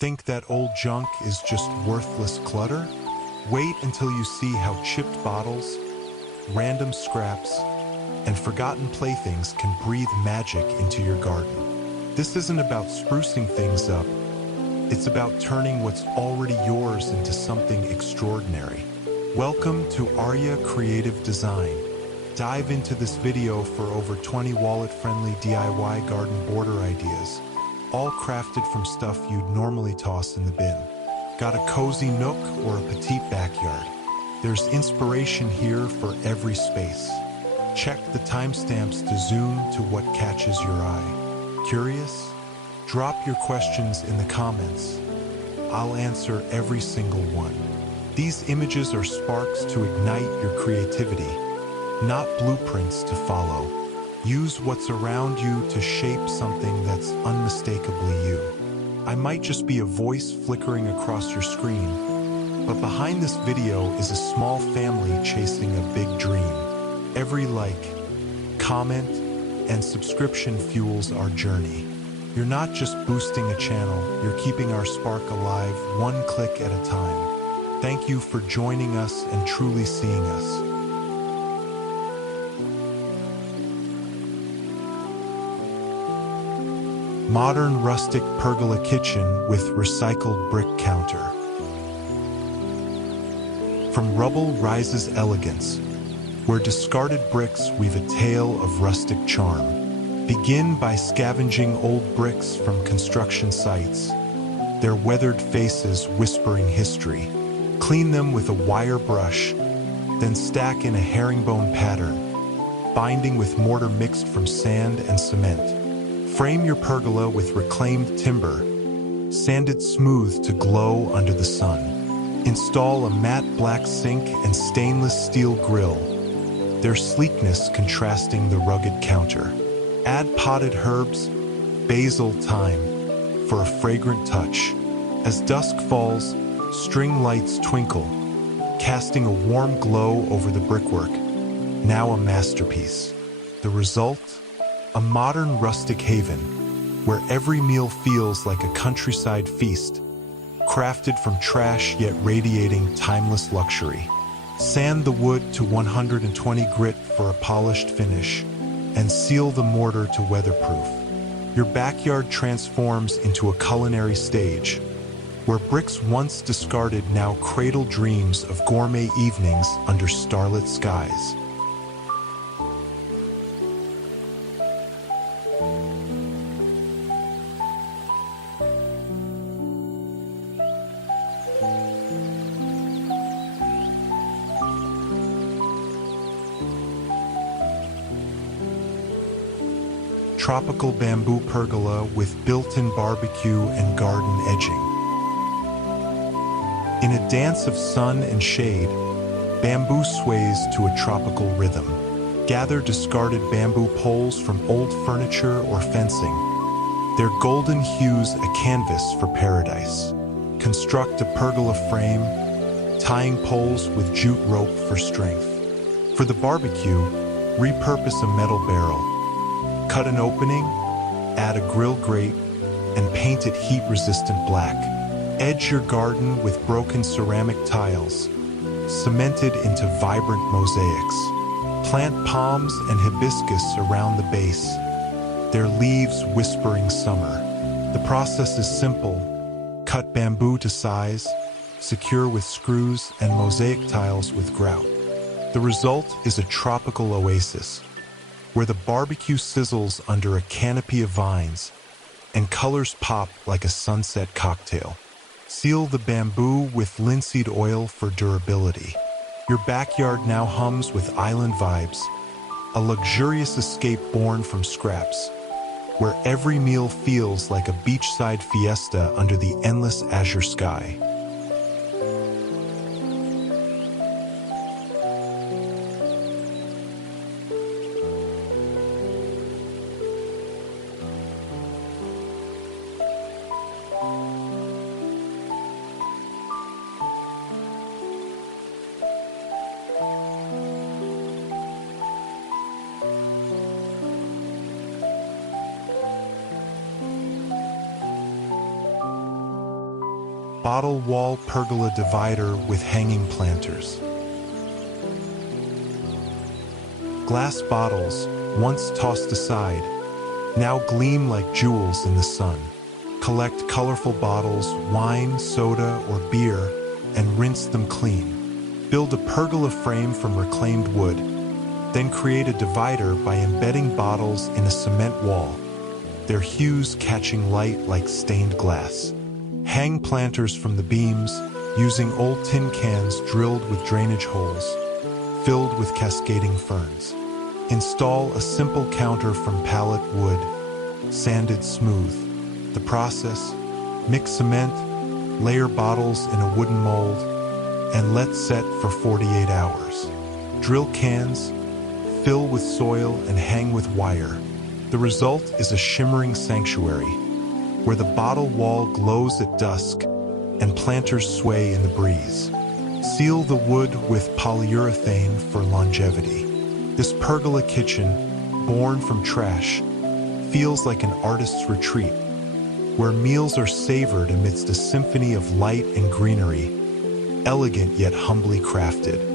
Think that old junk is just worthless clutter? Wait until you see how chipped bottles, random scraps, and forgotten playthings can breathe magic into your garden. This isn't about sprucing things up. It's about turning what's already yours into something extraordinary. Welcome to Arya Creative Design. Dive into this video for over 20 wallet-friendly DIY garden border ideas, all crafted from stuff you'd normally toss in the bin. Got a cozy nook or a petite backyard? There's inspiration here for every space. Check the timestamps to zoom to what catches your eye. Curious? Drop your questions in the comments. I'll answer every single one. These images are sparks to ignite your creativity, not blueprints to follow. Use what's around you to shape something that's unmistakably you. I might just be a voice flickering across your screen, but behind this video is a small family chasing a big dream. Every like, comment, and subscription fuels our journey. You're not just boosting a channel, you're keeping our spark alive one click at a time. Thank you for joining us and truly seeing us. Modern rustic pergola kitchen with recycled brick counter. From rubble rises elegance, where discarded bricks weave a tale of rustic charm. Begin by scavenging old bricks from construction sites, their weathered faces whispering history. Clean them with a wire brush, then stack in a herringbone pattern, binding with mortar mixed from sand and cement. Frame your pergola with reclaimed timber, sanded smooth to glow under the sun. Install a matte black sink and stainless steel grill, their sleekness contrasting the rugged counter. Add potted herbs, basil, thyme, for a fragrant touch. As dusk falls, string lights twinkle, casting a warm glow over the brickwork, now a masterpiece. The result? A modern rustic haven, where every meal feels like a countryside feast, crafted from trash yet radiating timeless luxury. Sand the wood to 120 grit for a polished finish, and seal the mortar to weatherproof. Your backyard transforms into a culinary stage, where bricks once discarded now cradle dreams of gourmet evenings under starlit skies. Tropical bamboo pergola with built-in barbecue and garden edging. In a dance of sun and shade, bamboo sways to a tropical rhythm. Gather discarded bamboo poles from old furniture or fencing, their golden hues a canvas for paradise. Construct a pergola frame, tying poles with jute rope for strength. For the barbecue, repurpose a metal barrel. Cut an opening, add a grill grate, and paint it heat-resistant black. Edge your garden with broken ceramic tiles, cemented into vibrant mosaics. Plant palms and hibiscus around the base, their leaves whispering summer. The process is simple. Cut bamboo to size, secure with screws and mosaic tiles with grout. The result is a tropical oasis, where the barbecue sizzles under a canopy of vines and colors pop like a sunset cocktail. Seal the bamboo with linseed oil for durability. Your backyard now hums with island vibes, a luxurious escape born from scraps, where every meal feels like a beachside fiesta under the endless azure sky. Bottle wall pergola divider with hanging planters. Glass bottles, once tossed aside, now gleam like jewels in the sun. Collect colorful bottles, wine, soda, or beer, and rinse them clean. Build a pergola frame from reclaimed wood, then create a divider by embedding bottles in a cement wall, their hues catching light like stained glass. Hang planters from the beams, using old tin cans drilled with drainage holes, filled with cascading ferns. Install a simple counter from pallet wood, sanded smooth. The process: mix cement, layer bottles in a wooden mold, and let set for 48 hours. Drill cans, fill with soil, and hang with wire. The result is a shimmering sanctuary, where the bottle wall glows at dusk and planters sway in the breeze. Seal the wood with polyurethane for longevity. This pergola kitchen, born from trash, feels like an artist's retreat, where meals are savored amidst a symphony of light and greenery, elegant yet humbly crafted.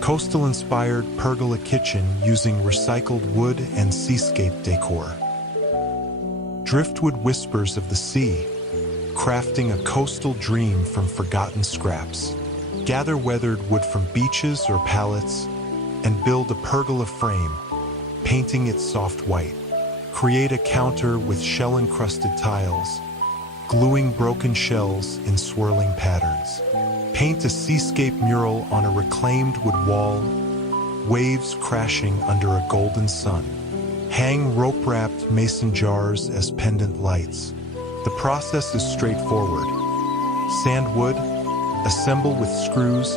Coastal-inspired pergola kitchen using recycled wood and seascape decor. Driftwood whispers of the sea, crafting a coastal dream from forgotten scraps. Gather weathered wood from beaches or pallets and build a pergola frame, painting it soft white. Create a counter with shell-encrusted tiles, gluing broken shells in swirling patterns. Paint a seascape mural on a reclaimed wood wall, waves crashing under a golden sun. Hang rope-wrapped mason jars as pendant lights. The process is straightforward. Sand wood, assemble with screws,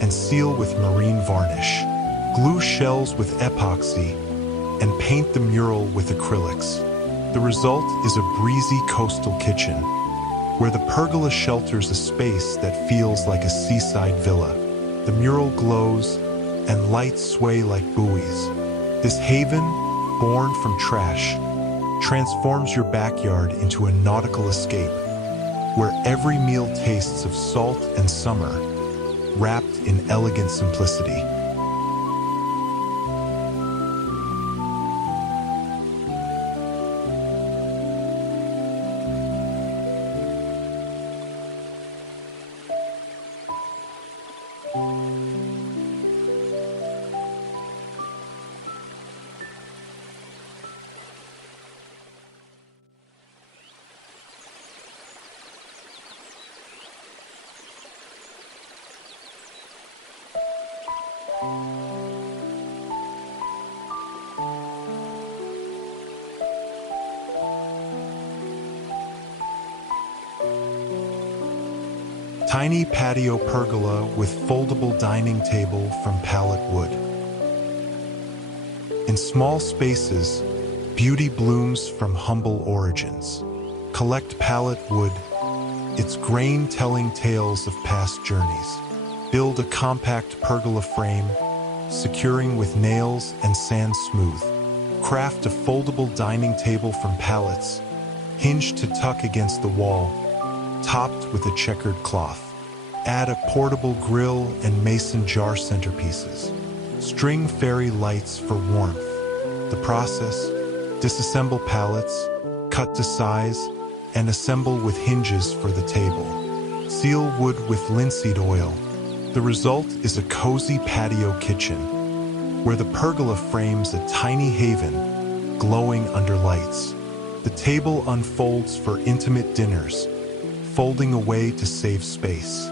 and seal with marine varnish. Glue shells with epoxy, and paint the mural with acrylics. The result is a breezy coastal kitchen, where the pergola shelters a space that feels like a seaside villa. The mural glows, and lights sway like buoys. This haven, born from trash, transforms your backyard into a nautical escape, where every meal tastes of salt and summer, wrapped in elegant simplicity. Tiny patio pergola with foldable dining table from pallet wood. In small spaces, beauty blooms from humble origins. Collect pallet wood, its grain telling tales of past journeys. Build a compact pergola frame, securing with nails and sand smooth. Craft a foldable dining table from pallets, hinged to tuck against the wall, topped with a checkered cloth. Add a portable grill and mason jar centerpieces. String fairy lights for warmth. The process: disassemble pallets, cut to size, and assemble with hinges for the table. Seal wood with linseed oil. The result is a cozy patio kitchen, where the pergola frames a tiny haven, glowing under lights. The table unfolds for intimate dinners, folding away to save space.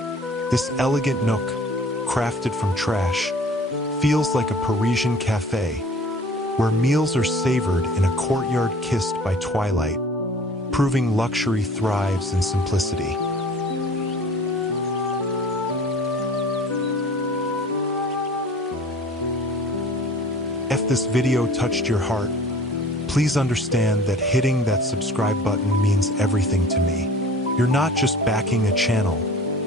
This elegant nook, crafted from trash, feels like a Parisian cafe, where meals are savored in a courtyard kissed by twilight, proving luxury thrives in simplicity. If this video touched your heart, please understand that hitting that subscribe button means everything to me. You're not just backing a channel,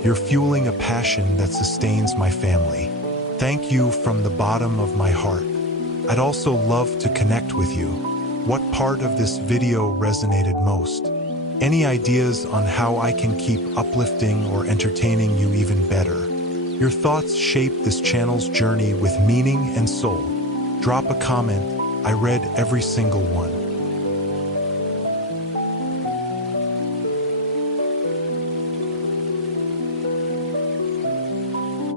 you're fueling a passion that sustains my family. Thank you from the bottom of my heart. I'd also love to connect with you. What part of this video resonated most? Any ideas on how I can keep uplifting or entertaining you even better? Your thoughts shape this channel's journey with meaning and soul. Drop a comment. I read every single one.